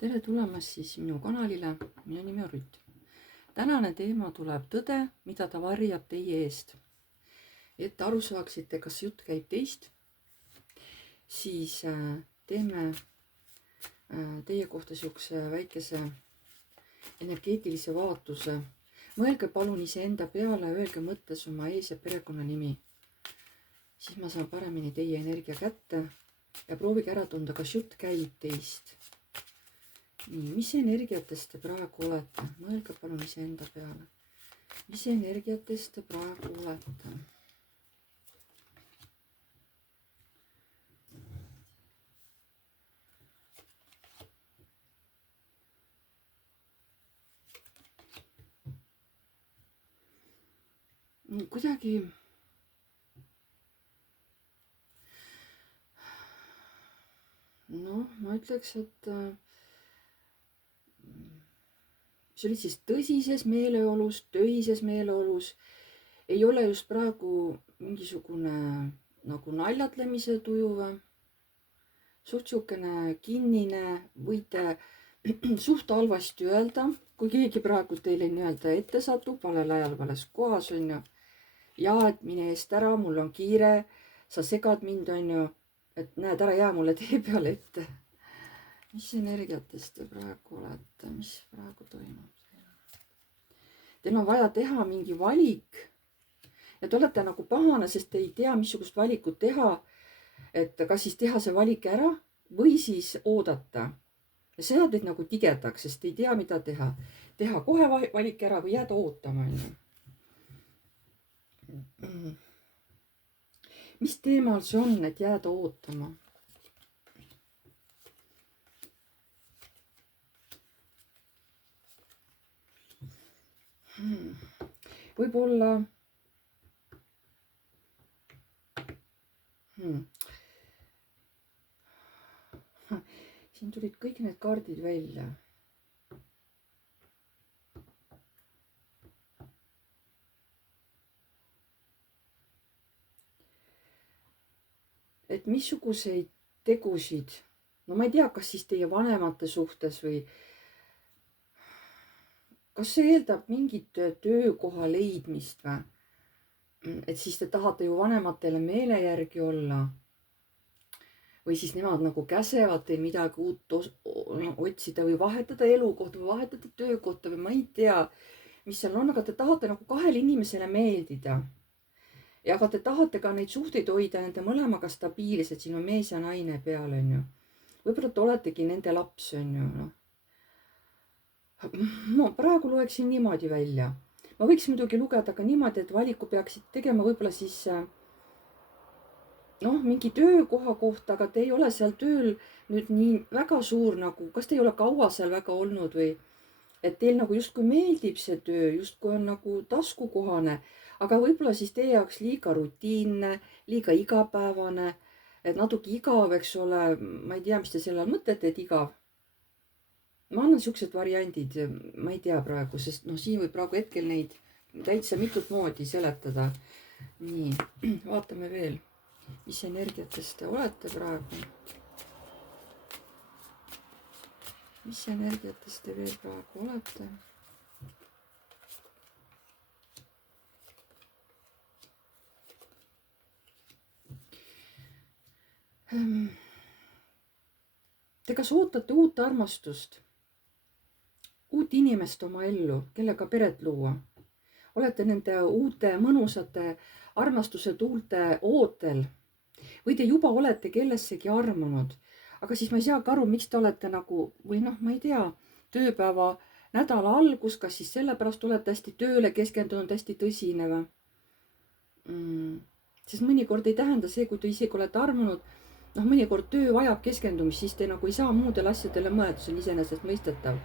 Tere tulemast siis minu kanalile, minu nimi on Rütt. Tänane teema tuleb tõde, mida ta varjab teie eest. Et aru saaksite, kas jutt käib teist, siis teeme teie kohta siukse väikese energeetilise vaatuse. Mõelge palun iseenda peale, öelge mõttes oma ees- ja perekonnanimi. Siis ma saan paremini teie energia kätte ja proovige ära tunda, kas jutt käib teist. Nii, mis energiatest te praegu olete? Mõelge palun iseenda peale. Mis energiatest te praegu olete? Kuidagi ma ütleks, et see oli siis tõsises meeleolus, töises meeleolus. Ei ole just praegu mingisugune nagu naljatlemise tuju või suht siukene kinnine, võite suht halvasti öelda, kui keegi praegu teile nii-öelda ette satub, valel ajal vales kohas on ju. Ja et mine eest ära, mul on kiire, sa segad mind on ju, et näed, ära jää mulle tee peale ette. Mis energiatest te praegu olete, mis praegu toimub? Teil on vaja teha mingi valik ja te olete nagu pahane, sest te ei tea, missugust valikut teha. Et kas siis teha see valik ära või siis oodata. Ja see ajab teid nagu tigedaks, sest ei tea, mida teha. Teha kohe valik ära või jääda ootama. Mis teemal see on, et jääda ootama? Võib-olla siin tulid kõik need kaardid välja. Et missuguseid tegusid, no ma ei tea, kas siis teie vanemate suhtes või kas see eeldab mingit töökoha leidmist või? Et siis te tahate ju vanematele meele järgi olla. Või siis nemad nagu käsevad teil midagi uut otsida või vahetada elukohta või vahetada töökohta või ma ei tea, mis seal on, aga te tahate nagu kahele inimesele meeldida. Ja aga te tahate ka neid suhteid hoida nende mõlemaga stabiilsed, siin on mees ja naine peal on ju. Võib-olla te oletegi nende laps on ju. Ma praegu loeksin niimoodi välja. Ma võiks muidugi lugeda ka niimoodi, et valiku peaksid tegema võib-olla siis mingi töökoha kohta, aga te ei ole seal tööl nüüd nii väga suur nagu, kas te ei ole kaua seal väga olnud või et teil nagu justkui meeldib see töö, justkui on nagu taskukohane, aga võib-olla siis teie jaoks liiga rutiinne, liiga igapäevane, et natuke igav, eks ole, ma ei tea, mis te selle all mõtlete, et igav. Ma annan siuksed variandid, ma ei tea praegu, sest siin võib praegu hetkel neid täitsa mitut moodi seletada. Nii, vaatame veel, mis energiatest te olete praegu. Mis energiatest te veel praegu olete? Te kas ootate uut armastust? Uut inimest oma ellu, kellega peret luua. Olete nende uute mõnusate armastuse tuulte ootel või te juba olete kellessegi armunud, aga siis ma ei saagi aru, miks te olete nagu, või ma ei tea, tööpäeva nädala algus, kas siis sellepärast olete hästi tööle keskendunud, hästi tõsine või? Sest mõnikord ei tähenda see, kui te isegi olete armunud, mõnikord töö vajab keskendumist, siis te nagu ei saa muudele asjadele mõelda, see on iseenesest mõistetav.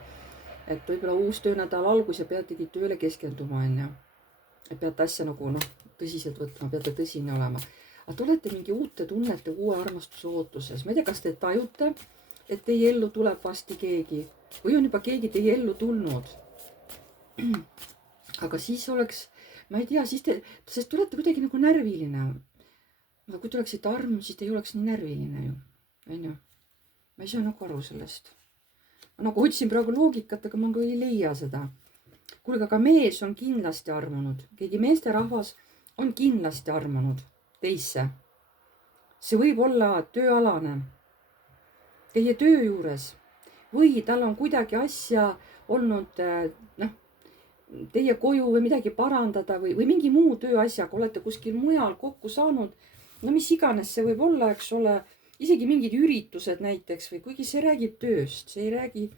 Et võib-olla uus töönädala algus ja peategi tööle keskenduma on ju. Et peate asja nagu tõsiselt võtma, peate tõsine olema. Aga te olete mingi uute tunnete, uue armastuse ootuses. Ma ei tea, kas te tajute, et teie ellu tuleb vasti keegi või on juba keegi teie ellu tulnud. Aga siis oleks, ma ei tea, siis sest te olete kuidagi nagu närviline. Aga kui te oleksite arm, siis te ei oleks nii närviline ju. On ju? Ma ei saa nagu aru sellest. Ma nagu otsin praegu loogikat, aga ma nagu ei leia seda. Kuulge, aga mees on kindlasti armunud. Keegi meesterahvas on kindlasti armunud teisse. See võib olla tööalane, teie töö juures või tal on kuidagi asja olnud, teie koju või midagi parandada või mingi muu tööasjaga olete kuskil mujal kokku saanud. No mis iganes see võib olla, eks ole, isegi mingid üritused näiteks või kuigi see räägib tööst, see ei räägi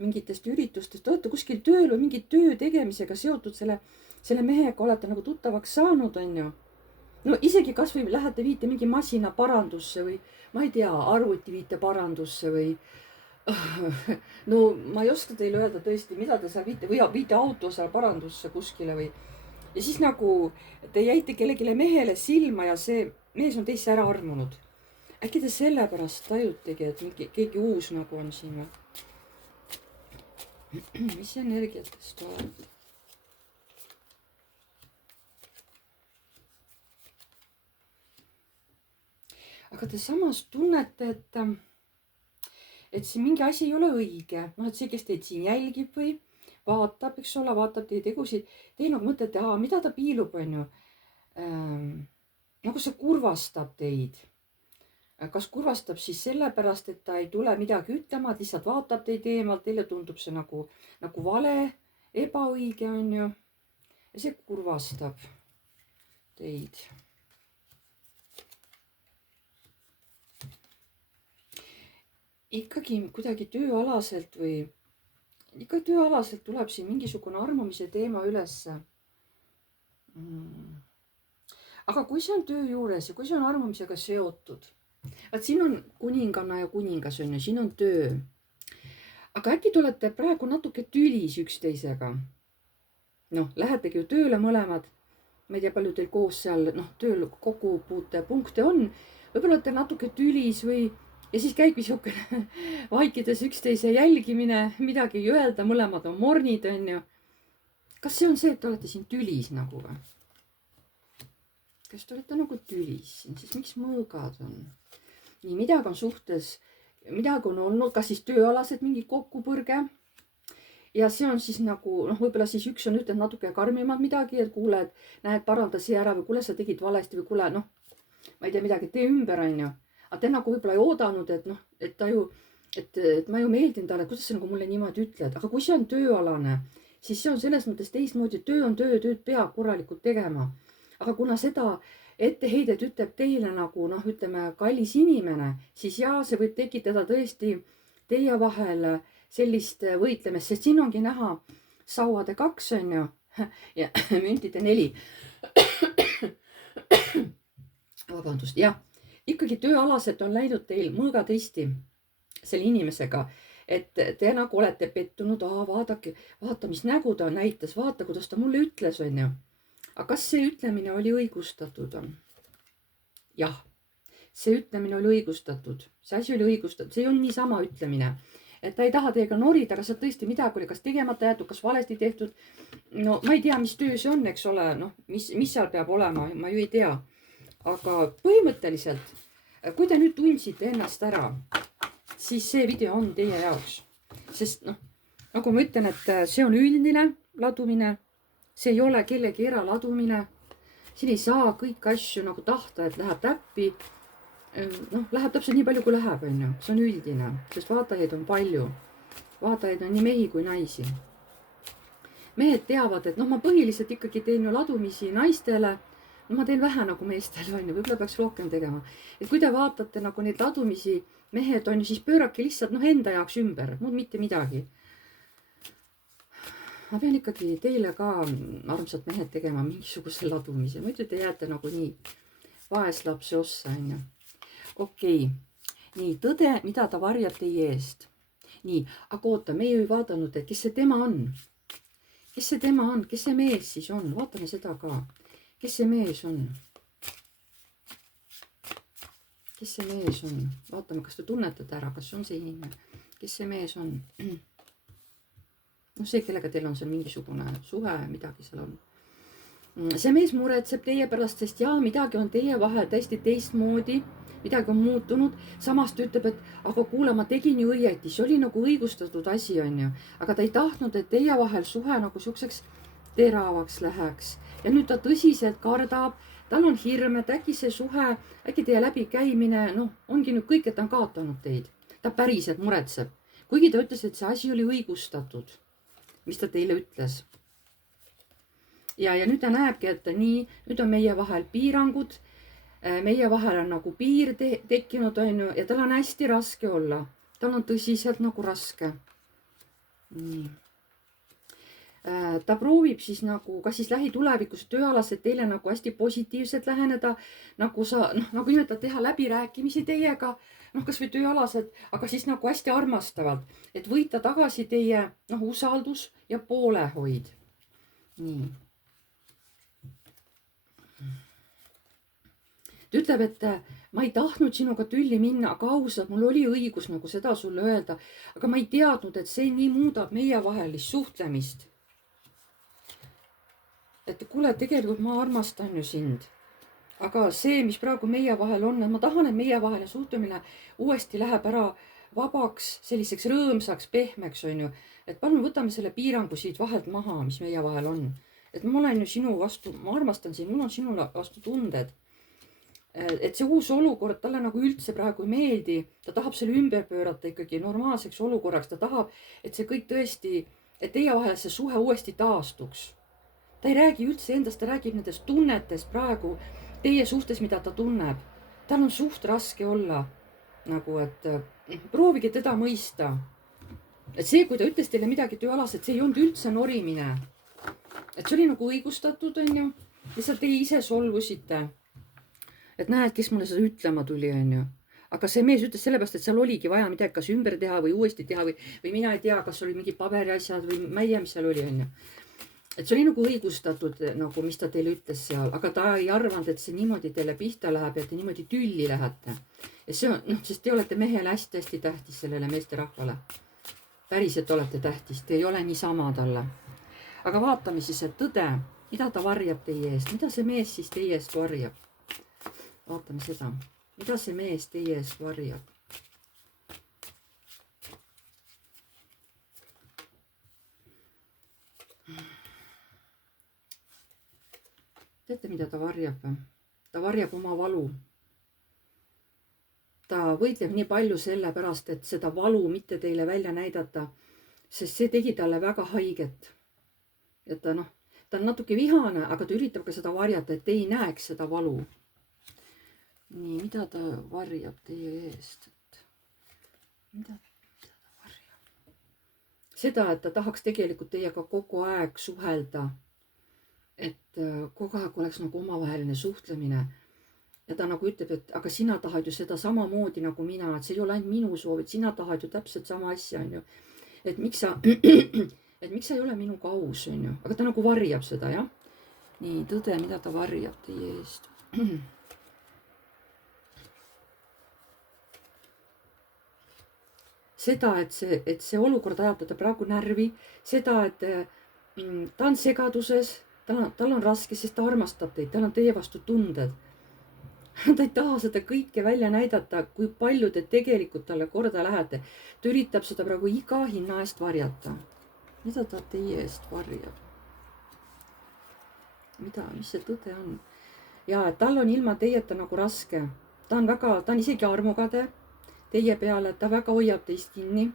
mingitest üritustest, olete kuskil tööl või mingi töö tegemisega seotud selle mehega olete nagu tuttavaks saanud, on ju. No isegi kas või lähete viite mingi masina parandusse või ma ei tea, arvuti viite parandusse või no ma ei oska teile öelda tõesti, mida te seal viite või viite auto seal parandusse kuskile või. Ja siis nagu te jäite kellegile mehele silma ja see mees on teisse ära armunud. Äkki te sellepärast tajutegi, et mingi, keegi uus nagu on siin või? Mis energiatest tuleb? Aga te samas tunnete, et siin mingi asi ei ole õige. No, et see, kes teid siin jälgib või vaatab, eks ole, vaatab teie tegusid. Teie nagu mõtlete, mida ta piilub, on ju. Nagu see kurvastab teid. Kas kurvastab siis sellepärast, et ta ei tule midagi ütlema, et lihtsalt vaatab teid eemalt, teile tundub see nagu vale, ebaõige, on ju. Ja see kurvastab teid. Ikkagi kuidagi tööalaselt või ikka tööalaselt tuleb siin mingisugune armumise teema ülesse. Aga kui see on töö juures ja kui see on armumisega seotud, vaat siin on kuninganna ja kuningas, on ju, siin on töö. Aga äkki te olete praegu natuke tülis üksteisega. Noh, lähetegi ju tööle mõlemad. Ma ei tea, palju teil koos seal tööl kokkupuutepunkte on. Võib-olla olete natuke tülis või ja siis käibki siukene vaikides üksteise jälgimine, midagi ei öelda, mõlemad on mornid, on ju. Kas see on see, et te olete siin tülis nagu või? Kas te olete nagu tülis siin, siis miks mõõgad on? Nii, midagi on suhtes, midagi on olnud, kas siis tööalased mingi kokkupõrge. Ja see on siis nagu, võib-olla siis üks on ütelnud natuke karmimad midagi, et kuule, et näed, paranda see ära või kuule, sa tegid valesti või kuule, ma ei tea midagi, tee ümber, on ju. Aga te nagu võib-olla ei oodanud, et ta ju, et ma ju meeldin talle, kuidas sa nagu mulle niimoodi ütled. Aga kui see on tööalane, siis see on selles mõttes teistmoodi, töö on töö, tööd peab korralikult tegema. Aga kuna seda etteheidet ütleb teile nagu, ütleme, kallis inimene, siis jaa, see võib tekitada tõesti teie vahel sellist võitlemist, sest siin ongi näha sauade 2, on ju, ja müntide 4. Vabandust, jah. Ikkagi tööalaselt on läinud teil mõõgad risti selle inimesega, et te nagu olete pettunud, vaata, mis nägu ta näitas, vaata, kuidas ta mulle ütles, on ju. Aga kas see ütlemine oli õigustatud? Jah, see ütlemine oli õigustatud, see asi oli õigustatud, see ei olnud niisama ütlemine, et ta ei taha teiega norida, aga sealt tõesti midagi oli kas tegemata jäetud, kas valesti tehtud. No ma ei tea, mis töö see on, eks ole, mis seal peab olema, ma ju ei tea. Aga põhimõtteliselt, kui te nüüd tundsite ennast ära, siis see video on teie jaoks. Sest nagu ma ütlen, et see on üldine ladumine, see ei ole kellegi eraladumine. Siin ei saa kõik asju nagu tahta, et läheb täppi. Läheb täpselt nii palju, kui läheb, on ju. See on üldine, sest vaatajaid on palju. Vaatajaid on nii mehi kui naisi. Mehed teavad, et ma põhiliselt ikkagi teen ju ladumisi naistele. Ma teen vähe nagu meestele, on ju, võib-olla peaks rohkem tegema. Et kui te vaatate nagu neid ladumisi mehed, on ju, siis pöörake lihtsalt enda jaoks ümber, muud mitte midagi. Ma pean ikkagi teile ka, armsad mehed, tegema mingisuguse ladumise. Muidu te jääte nagu nii vaeslapse ossa, on ju. Okei. Nii, tõde, mida ta varjab teie eest. Nii, aga oota, me ei vaadanud, et kes see tema on. Kes see tema on? Kes see mees siis on? Vaatame seda ka. Kes see mees on? Kes see mees on? Vaatame, kas te tunnetate ära, kas see on see inimene. Kes see mees on? See, kellega teil on seal mingisugune suhe, midagi seal on. See mees muretseb teie pärast, sest jaa, midagi on teie vahel täiesti teistmoodi. midagi on muutunud, samas ta ütleb, et aga kuule, ma tegin ju õieti, see oli nagu õigustatud asi, on ju. aga ta ei tahtnud, et teie vahel suhe nagu siukseks teravaks läheks. ja nüüd ta tõsiselt kardab, tal on hirm, et äkki see suhe, äkki teie läbikäimine, noh, ongi nüüd kõik, et ta on kaotanud teid. ta päriselt muretseb, kuigi ta ütles, et see asi oli õigustatud, mis ta teile ütles. ja nüüd ta näebki, et nii, nüüd on meie vahel piirangud, meie vahel on nagu piir tekkinud, on ju, ja tal on hästi raske olla. tal on tõsiselt nagu raske. nii. ta proovib siis nagu, kas siis lähitulevikus tööalaselt teile nagu hästi positiivselt läheneda, nagu sa, noh, nagu nimetad, teha läbirääkimisi teiega, noh, kasvõi tööalaselt, aga siis nagu hästi armastavalt, et võita tagasi teie, noh, usaldus ja poolehoid. nii. ta ütleb, et ma ei tahtnud sinuga tülli minna, aga ausalt, mul oli õigus nagu seda sulle öelda, aga ma ei teadnud, et see nii muudab meievahelist suhtlemist. et kuule, tegelikult ma armastan ju sind, aga see, mis praegu meie vahel on, et ma tahan, et meievaheline suhtlemine uuesti läheb ära vabaks, selliseks rõõmsaks, pehmeks, on ju. et palun võtame selle piirangu siit vahelt maha, mis meie vahel on. et ma olen ju sinu vastu, ma armastan sind, mul on sinule vastu tunded. et see uus olukord talle nagu üldse praegu ei meeldi, ta tahab selle ümber pöörata ikkagi normaalseks olukorraks, ta tahab, et see kõik tõesti, et teie vahel see suhe uuesti taastuks. ta ei räägi üldse endast, ta räägib nendest tunnetest praegu teie suhtes, mida ta tunneb. tal on suht raske olla nagu, et proovige teda mõista. et see, kui ta ütles teile midagi tööalaselt, see ei olnud üldse norimine. et see oli nagu õigustatud, on ju, lihtsalt teie ise solvusite. et näed, kes mulle seda ütlema tuli, on ju. aga see mees ütles sellepärast, et seal oligi vaja midagi kas ümber teha või uuesti teha või mina ei tea, kas oli mingi paberiasjad või ma ei tea, mis seal oli, on ju. et see oli nagu õigustatud, nagu mis ta teile ütles seal, aga ta ei arvanud, et see niimoodi teile pihta läheb ja te niimoodi tülli lähete. ja see on, noh, sest te olete mehele hästi-hästi tähtis, sellele meesterahvale. päriselt olete tähtis, te ei ole niisama talle. aga vaatame siis, et tõde, mida ta varjab teie eest, mida see mees siis teie eest varjab. vaatame seda, mida see mees teie eest varjab. teate, mida ta varjab? ta varjab oma valu. ta võitleb nii palju selle pärast, et seda valu mitte teile välja näidata, sest see tegi talle väga haiget. ja ta, noh, ta on natuke vihane, aga ta üritab ka seda varjata, et te ei näeks seda valu. nii, mida ta varjab teie eest? Mida ta varjab? seda, et ta tahaks tegelikult teiega kogu aeg suhelda. et kogu aeg oleks nagu omavaheline suhtlemine. ja ta nagu ütleb, et aga sina tahad ju seda samamoodi nagu mina, et see ei ole ainult minu soov, et sina tahad ju täpselt sama asja, on ju. et miks sa, et miks sa ei ole minuga aus, on ju. aga ta nagu varjab seda, jah. nii, tõde, mida ta varjab teie eest? seda, et see olukord ajab teda praegu närvi, seda, et ta on segaduses, tal on raske, sest ta armastab teid, tal on teie vastu tunded. ta ei taha seda kõike välja näidata, kui palju te tegelikult talle korda lähete. ta üritab seda praegu iga hinna eest varjata. mida ta teie eest varjab? mis see tõde on? ja, et tal on ilma teieta nagu raske. ta on isegi armukade teie peale, et ta väga hoiab teist kinni.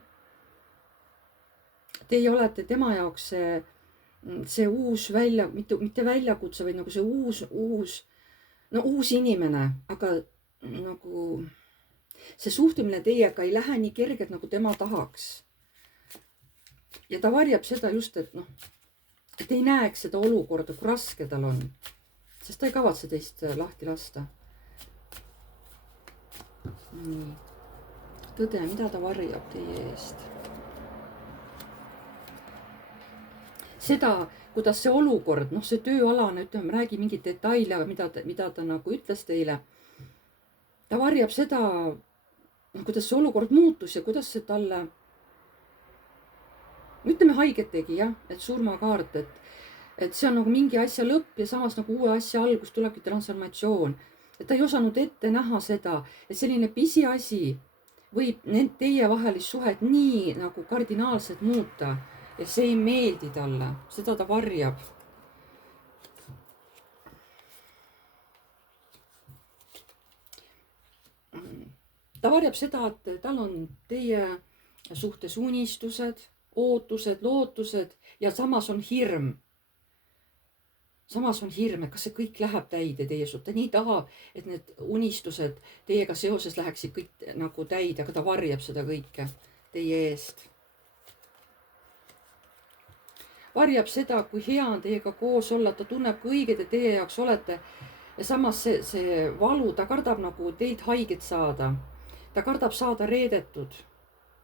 Teie olete tema jaoks see uus mitte väljakutse, vaid nagu see uus inimene, aga nagu see suhtumine teiega ei lähe nii kergelt, nagu tema tahaks. ja ta varjab seda just, et noh, et ei näeks seda olukorda, kui raske tal on, sest ta ei kavatse teist lahti lasta. nii. tõde, mida ta varjab teie eest? seda, kuidas see olukord, noh, see tööalane, ütleme, räägi mingeid detaile, mida ta nagu ütles teile. ta varjab seda, noh, kuidas see olukord muutus ja kuidas see talle, ütleme, haiget tegi, jah, et surmakaart, et see on nagu mingi asja lõpp ja samas nagu uue asja algus, tulebki transformatsioon. et ta ei osanud ette näha seda, et selline pisiasi võib teievahelist suhet nii nagu kardinaalselt muuta ja see ei meeldi talle, seda ta varjab. ta varjab seda, et tal on teie suhtes unistused, ootused, lootused ja samas on hirm. samas on hirm, et kas see kõik läheb täide teie suhtes. ta nii tahab, et need unistused teiega seoses läheksid kõik nagu täide, aga ta varjab seda kõike teie eest. varjab seda, kui hea on teiega koos olla, ta tunneb, kui õige te teie jaoks olete. ja samas see valu, ta kardab nagu teilt haiget saada. ta kardab saada reedetud.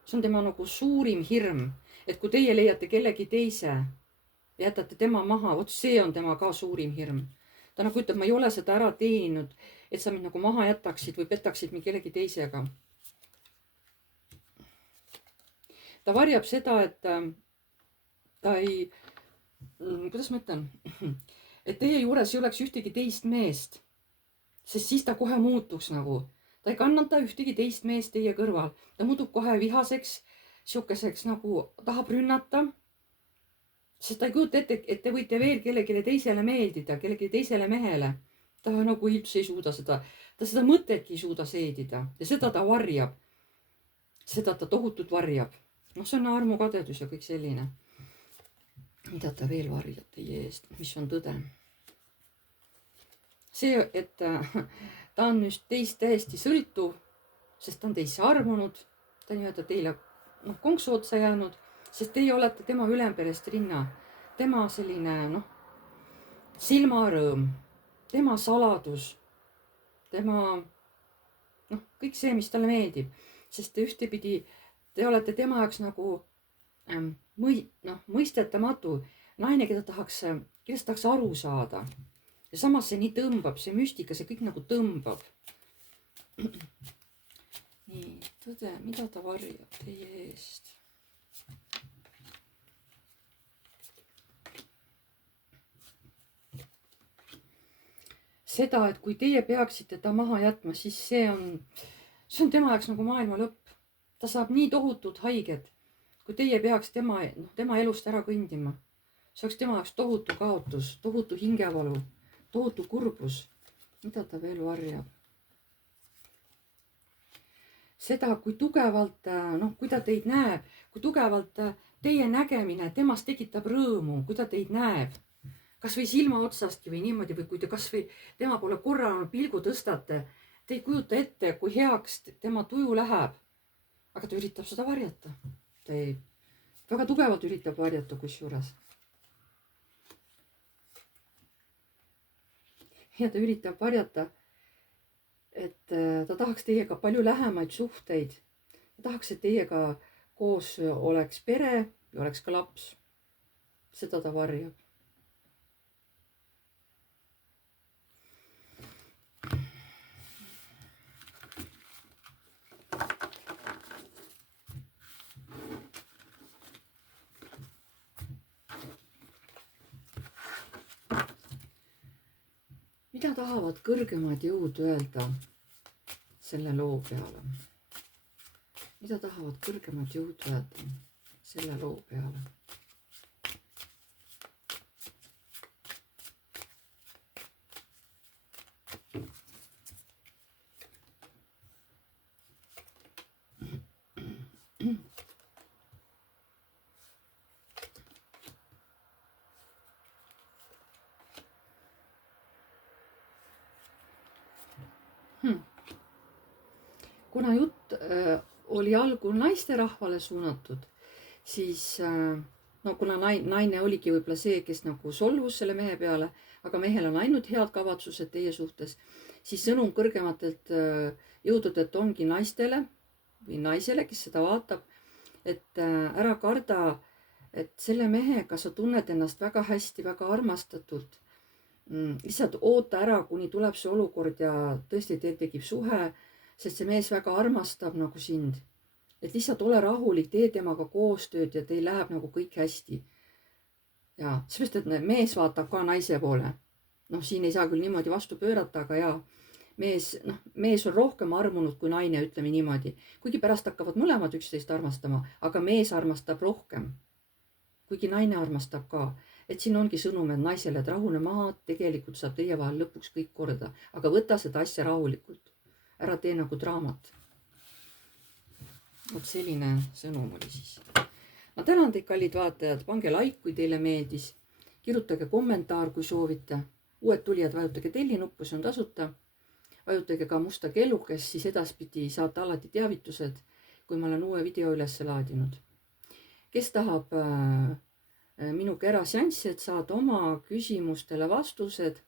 see on tema nagu suurim hirm, et kui teie leiate kellegi teise, jätate tema maha, vot see on tema ka suurim hirm. ta nagu ütleb, ma ei ole seda ära teeninud, et sa mind nagu maha jätaksid või petaksid mind kellegi teisega. ta varjab seda, et ta ei, kuidas ma ütlen, et teie juures ei oleks ühtegi teist meest, sest siis ta kohe muutuks nagu. ta ei kannata ühtegi teist meest teie kõrval, ta muutub kohe vihaseks, sihukeseks nagu tahab rünnata. sest ta ei kujuta ette, et te võite veel kellelegi teisele meeldida, kellelegi teisele mehele. ta nagu üldse ei suuda seda, ta seda mõtetki ei suuda seedida ja seda ta varjab. seda ta tohutult varjab. noh, see on armukadedus ja kõik selline. mida ta veel varjab teie eest, mis on tõde? see, et ta on nüüd teist täiesti sõltuv, sest ta on teisse armunud, ta nii-öelda teile konksu otsa jäänud, sest teie olete tema ülemperest rinna, tema selline silmarõõm, tema saladus, tema kõik see, mis talle meeldib, sest te ühtepidi, te olete tema jaoks nagu mõistetamatu naine, kellest tahaks aru saada. ja samas see nii tõmbab, see müstika, see kõik nagu tõmbab. nii, tõde, mida ta varjab teie eest? seda, et kui teie peaksite ta maha jätma, siis see on tema jaoks nagu maailma lõpp. ta saab nii tohutut haiget, kui teie peaks tema elust ära kõndima. see oleks tema jaoks tohutu kaotus, tohutu hingevalu, tohutu kurbus. mida ta veel varjab? seda, kui tugevalt, kui ta teid näeb, kui tugevalt teie nägemine temast tekitab rõõmu, kui ta teid näeb. kas või silma otsastki või niimoodi, või kui te kas või tema poole korra pilgu tõstate, te ei kujuta ette, kui heaks tema tuju läheb. aga ta üritab seda varjata. ta väga tugevalt üritab varjata kusjuures. ja ta üritab varjata, et ta tahaks teiega palju lähemaid suhteid. ta tahaks, et teiega koos oleks pere ja oleks ka laps. seda ta varjab. mida tahavad kõrgemad jõud öelda selle loo peale? mida tahavad kõrgemad jõud öelda selle loo peale? kuna jutt oli algul naisterahvale suunatud, siis kuna naine oligi võib-olla see, kes nagu solvus selle mehe peale, aga mehel on ainult head kavatsused teie suhtes, siis sõnum kõrgematelt jõududelt ongi naistele või naisele, kes seda vaatab, et ära karda, et selle mehega sa tunned ennast väga hästi, väga armastatult. lihtsalt oota ära, kuni tuleb see olukord ja tõesti teil tekib suhe, sest see mees väga armastab nagu sind. et lihtsalt ole rahulik, tee temaga koostööd ja teil läheb nagu kõik hästi. ja sellepärast, et mees vaatab ka naise poole. siin ei saa küll niimoodi vastu pöörata, aga jaa, mees on rohkem armunud kui naine, ütleme niimoodi. Kuigi pärast hakkavad mõlemad üksteist armastama, aga mees armastab rohkem. Kuigi naine armastab ka. Et siin ongi sõnum, et naisele, et rahune maha, tegelikult saab teie vahel lõpuks kõik korda. Aga võta seda asja rahulikult. Ära tee nagu draamat. Vot selline sõnum oli siis. Ma tänan teid, kallid vaatajad. Pange like, kui teile meeldis. Kirjutage kommentaar, kui soovite. Uued tulijad, vajutage tellinuppu, see on tasuta. Vajutage ka musta kellukest, siis edaspidi saate alati teavitused, kui ma olen uue video üles laadinud. Kes tahab minu kera seanssi, et saada oma küsimustele vastused,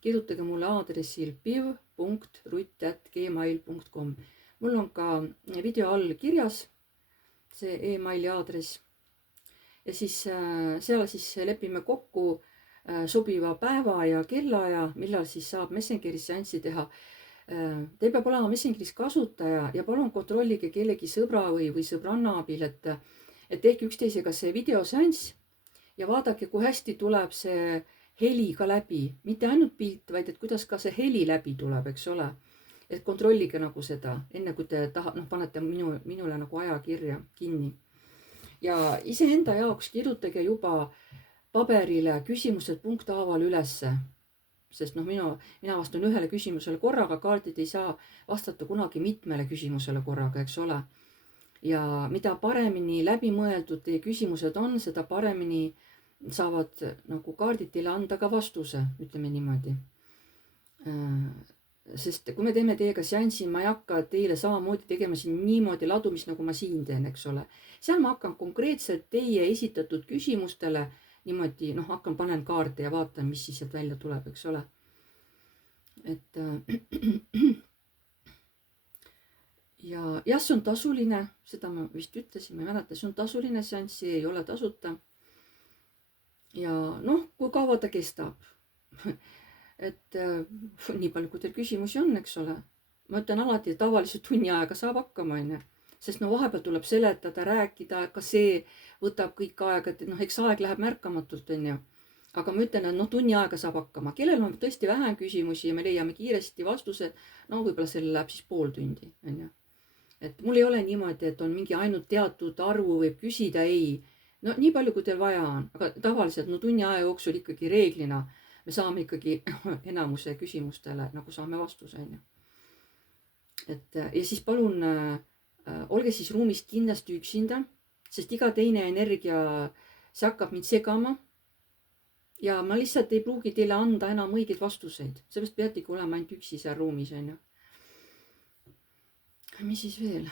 kirjutage mulle aadressil piv.rutt@gmail.com. Mul on ka video all kirjas see e-maili aadress. Ja siis seal siis lepime kokku sobiva päeva ja kellaaja, millal siis saab Messengeris seanssi teha. Teil peab olema Messengeris kasutaja ja palun kontrollige kellegi sõbra või sõbranna abil, et tehke üksteisega see videoseanss ja vaadake, kui hästi tuleb see heli ka läbi. Mitte ainult pilt, vaid et kuidas ka see heli läbi tuleb, eks ole. Et kontrollige nagu seda, enne kui te panete minule nagu ajakirja kinni. Ja iseenda jaoks kirjutage juba paberile küsimused punkthaaval ülesse. Sest mina vastan ühele küsimusele korraga, kaardid ei saa vastata kunagi mitmele küsimusele korraga, eks ole. Ja mida paremini läbimõeldud teie küsimused on, seda paremini saavad nagu kaardid teile anda ka vastuse, ütleme niimoodi. Sest kui me teeme teiega seanssi, ma ei hakka teile samamoodi tegema siin niimoodi ladumist, nagu ma siin teen, eks ole. Seal ma hakkan konkreetselt teie esitatud küsimustele niimoodi, panen kaarte ja vaatan, mis siis sealt välja tuleb, eks ole. Ja see on tasuline, seda ma vist ütlesin, ma ei mäleta, see on tasuline seanss, see ei ole tasuta. Ja kui kaua ta kestab. Et nii palju, kui teil küsimusi on, eks ole. Ma ütlen alati, et tavaliselt tunni aega saab hakkama, sest vahepeal tuleb seletada, rääkida, ka see võtab kõik aega, et eks aeg läheb märkamatult, Aga ma ütlen, et tunni aega saab hakkama. Kellel on tõesti vähem küsimusi ja me leiame kiiresti vastused, võib-olla selle läheb siis pool tundi, Et mul ei ole niimoodi, et on mingi ainult teatud arvu võib küsida, ei. Nii palju, kui teil vaja on, aga tavaliselt tunni aja jooksul ikkagi reeglina me saame ikkagi enamuse küsimustele nagu saame vastuse, Ja siis palun olge siis ruumist kindlasti üksinda, sest iga teine energia, see hakkab mind segama. Ja ma lihtsalt ei pruugi teile anda enam õigeid vastuseid, sellest peategi olema ainult üksi seal ruumis, Mis siis veel?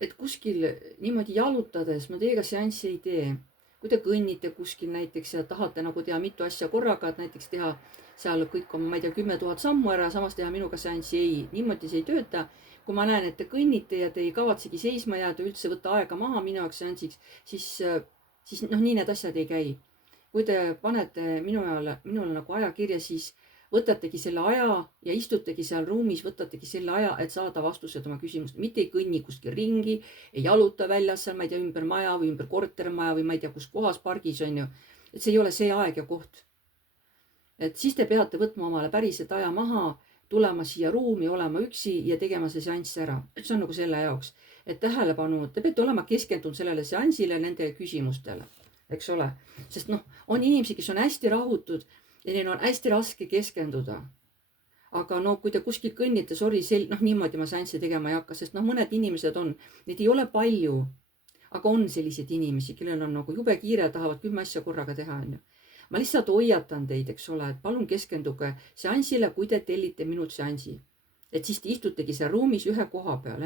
Et kuskil niimoodi jalutades ma teiega seanssi ei tee. Kui te kõnnite kuskil näiteks ja tahate nagu teha mitu asja korraga, et näiteks teha seal kõik on, 10 000 sammu ära, samas teha minuga seanssi, ei, niimoodi see ei tööta. Kui ma näen, et te kõnnite ja te ei kavatsegi seisma jääda, üldse võtta aega maha minu jaoks seansiks, siis nii need asjad ei käi. Kui te panete minule nagu ajakirja, siis võtategi selle aja ja istutegi seal ruumis, võtategi selle aja, et saada vastused oma küsimust. Mitte ei kõnni kuskil ringi, ei jaluta väljas seal, ma ei tea, ümber maja või ümber kortermaja või ma ei tea, kus kohas pargis on . Et see ei ole see aeg ja koht. Et siis te peate võtma omale päriselt aja maha, tulema siia ruumi, olema üksi ja tegema see seanss ära. See on nagu selle jaoks. Et tähelepanu, te peate olema keskendunud sellele seansile, nendele küsimustele, eks ole. Sest on inimesi, kes on hästi rahutud ja neil on hästi raske keskenduda. Aga kui te kuskil kõnnite, niimoodi ma seanssi tegema ei hakka, sest mõned inimesed on, neid ei ole palju, aga on selliseid inimesi, kellel on nagu jube kiire, tahavad 10 asja korraga teha, Ma lihtsalt hoiatan teid, eks ole, et palun keskenduge seansile, kui te tellite minult seansi. Et siis te istutegi seal ruumis ühe koha peal,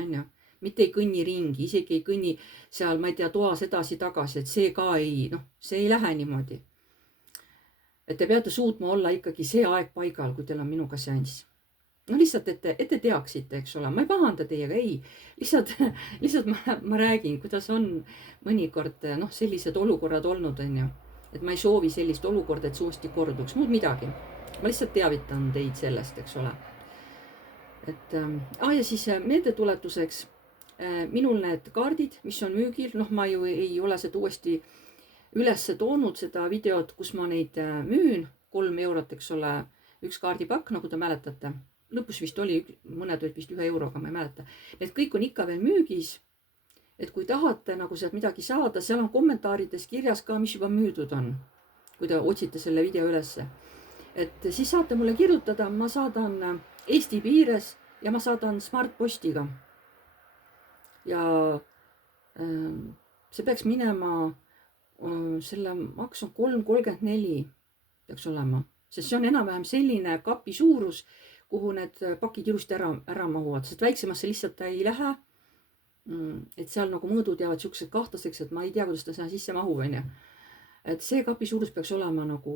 Mitte ei kõnni ringi, isegi ei kõnni seal, ma ei tea, toas edasi-tagasi, et see ka ei, see ei lähe niimoodi. Et te peate suutma olla ikkagi see aeg paigal, kui teil on minuga seanss. Lihtsalt, et te teaksite, eks ole, ma ei pahanda teiega, ei. Lihtsalt ma räägin, kuidas on mõnikord sellised olukorrad olnud, Et ma ei soovi sellist olukorda, et suusti korduks, muud midagi. Ma lihtsalt teavitan teid sellest, eks ole. Ja siis meeldetuletuseks, minul need kaardid, mis on müügil, ma ju ei ole seda uuesti üles toonud, seda videot, kus ma neid müün 3 eurot, eks ole, üks kaardipakk, nagu te mäletate. Lõpus vist oli, mõned olid vist 1 euroga, ma ei mäleta. Need kõik on ikka veel müügis. Et kui tahate nagu sealt midagi saada, seal on kommentaarides kirjas ka, mis juba müüdud on. Kui te otsite selle video ülesse. Et siis saate mulle kirjutada, ma saadan Eesti piires ja ma saadan Smartpostiga. Ja see peaks minema, selle maks on 3,34 peaks olema. Sest see on enam-vähem selline kapi suurus, kuhu need pakid ilusti ära mahuvad. Sest väiksemasse lihtsalt ta ei lähe. Et seal nagu mõõdud jäävad siuksed kahtlaseks, et ma ei tea, kuidas ta sinna sisse mahub, on ju. Et see kapi suurus peaks olema nagu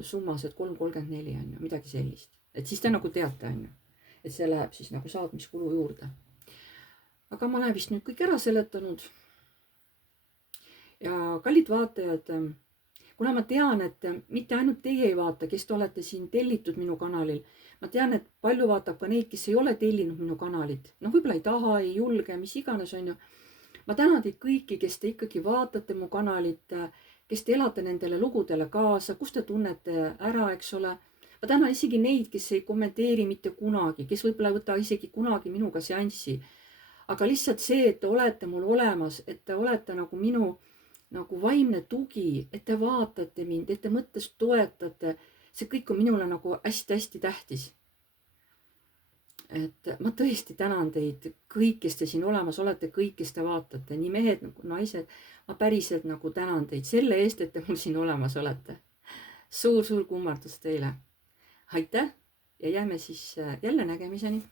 summas, et 3,34 on ju, midagi sellist. Et siis te nagu teate, on ju. Et see läheb siis nagu saatmiskulu juurde. Aga ma olen vist nüüd kõik ära seletanud. Ja kallid vaatajad, kuna ma tean, et mitte ainult teie ei vaata, kes te olete siin tellitud minu kanalil. Ma tean, et palju vaatab ka neid, kes ei ole tellinud minu kanalit. No võib-olla ei taha, ei julge, mis iganes on ju. Ma tänan teid kõiki, kes te ikkagi vaatate mu kanalit, kes te elate nendele lugudele kaasa, kus te tunnete ära, eks ole. Ma tänan isegi neid, kes ei kommenteeri mitte kunagi, kes võib-olla võta isegi kunagi minuga seanssi. Aga lihtsalt see, et te olete mul olemas, et te olete nagu minu nagu vaimne tugi, et te vaatate mind, et te mõttes toetate, see kõik on minule nagu hästi-hästi tähtis. Et ma tõesti tänan teid kõik, kes te siin olemas olete, kõik, kes te vaatate, nii mehed nagu naised, ma päriselt nagu tänan teid selle eest, et te mul siin olemas olete. Suur-suur kummardus teile. Aitäh ja jääme siis jälle nägemiseni.